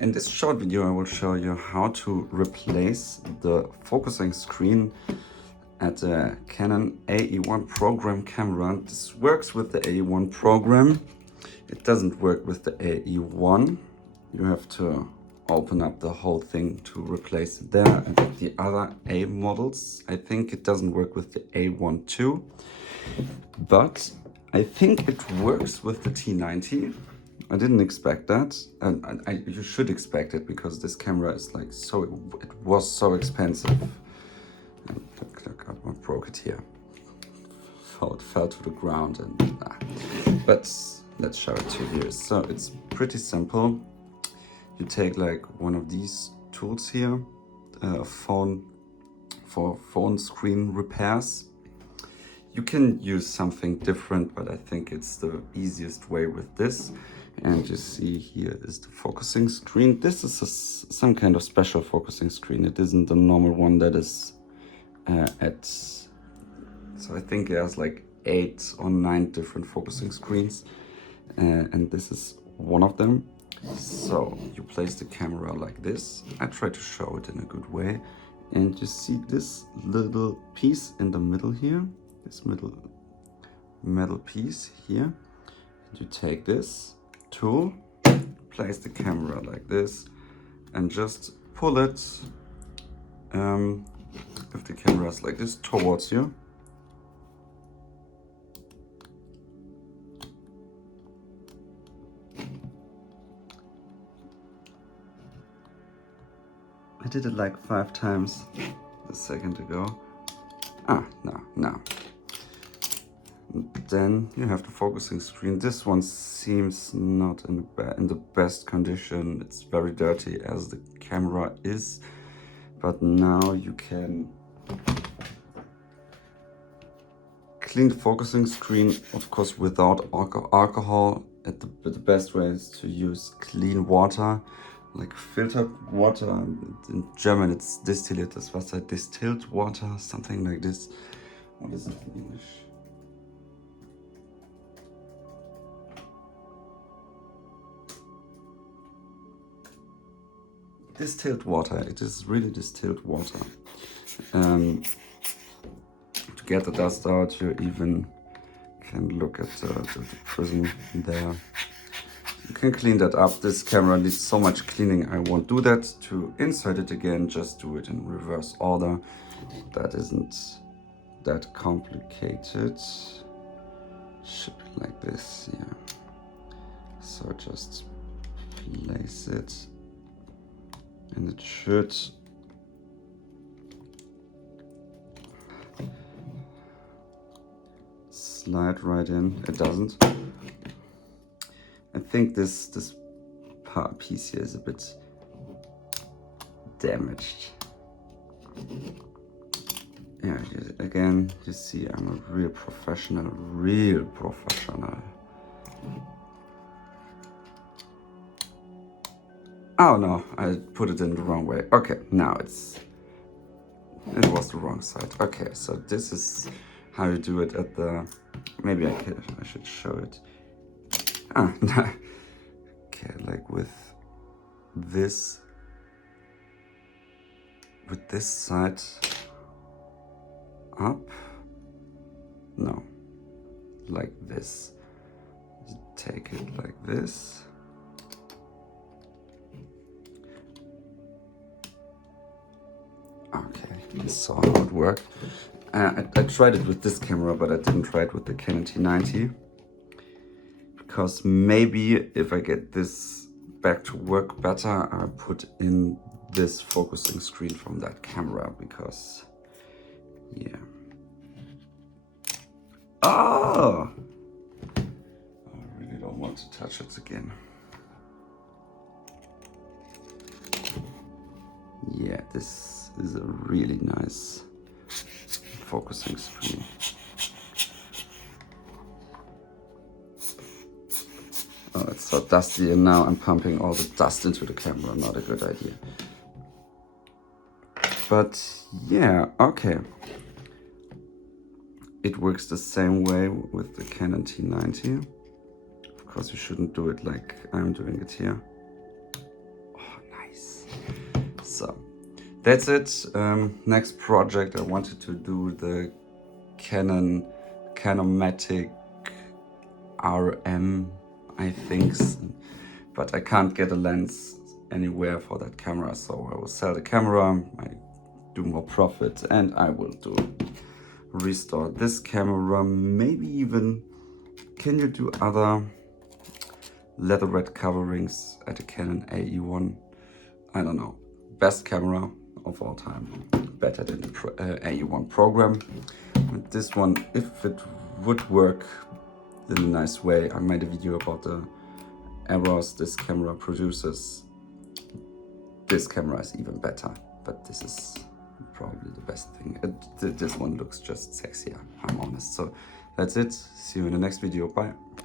In this short video I will show you how to replace the focusing screen at a Canon AE-1 Program camera. This works with the AE-1 Program. It doesn't work with the AE-1. You have to open up the whole thing to replace it there. And the other A models, I think it doesn't work with the A1 too. But I think it works with the T90. I didn't expect that, and you should expect it because this camera is like so, it was so expensive. And look, I broke it here. It fell to the ground and but let's show it to you here. So it's pretty simple. You take like one of these tools here, phone screen repairs. You can use something different, but I think it's the easiest way with this. And you see here is the focusing screen. This is some kind of special focusing screen. It isn't the normal one that is so I think it has like 8 or 9 different focusing screens. And this is one of them. So you place the camera like this. I try to show it in a good way. And you see this little piece in the middle here, this middle metal piece here. You take this tool, place the camera like this, and just pull it, if the camera is like this, towards you. I did it like 5 times a second ago. No. Then you have the focusing screen. This one seems not in the best condition. It's very dirty as the camera is. But now you can clean the focusing screen, of course, without alcohol. The best way is to use clean water, like filtered water. In German it's distilliertes Wasser, distilled water, something like this. What is it in English? Distilled water. It is really distilled water. To get the dust out, you even can look at the prism there. You can clean that up. This camera needs so much cleaning. I won't do that. To insert it again, just do it in reverse order. That isn't that complicated. Should be like this, yeah. So just place it. And it should slide right in. It doesn't. I think this piece here is a bit damaged. Yeah, again, you see I'm a real professional. Oh no, I put it in the wrong way. Okay, now it was the wrong side. Okay, so this is how you do it at the, maybe I should show it. No. Okay, like with this side up. No, like this. You take it like this. Okay, you saw how it worked. I tried it with this camera, but I didn't try it with the Canon T90. Because maybe if I get this back to work better, I'll put in this focusing screen from that camera, because, yeah. Oh! I really don't want to touch it again. Yeah, this is a really nice focusing screen. Oh, it's so dusty, and now I'm pumping all the dust into the camera. Not a good idea. But yeah, okay. It works the same way with the Canon T90. Of course, you shouldn't do it like I'm doing it here. Oh, That's it. Next project, I wanted to do the Canon Canomatic RM, I think, but I can't get a lens anywhere for that camera, so I will sell the camera, I do more profit, and I will restore this camera. Maybe even, can you do other leather red coverings at a Canon AE-1? I don't know. Best camera of all time, better than the AE-1 Program. And this one, if it would work in a nice way, I made a video about the errors this camera produces. This camera is even better, but this is probably the best thing. This one looks just sexier, I'm honest. So that's it. See you in the next video. Bye.